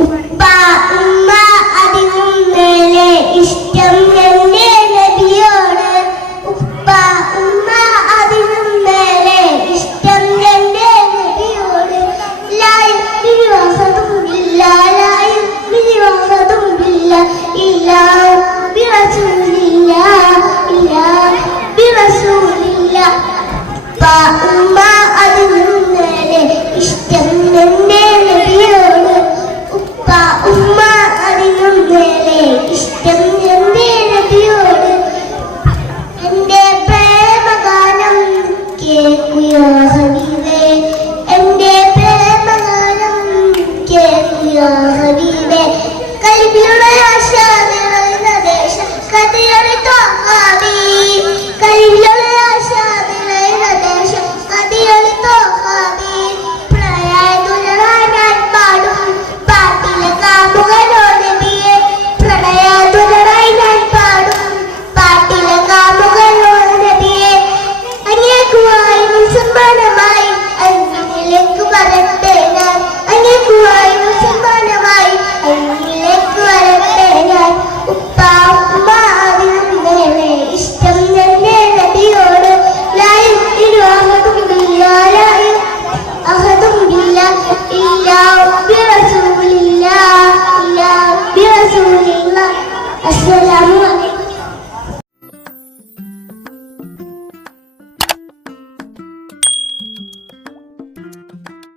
over يا حبيبي قلبي Asperiamo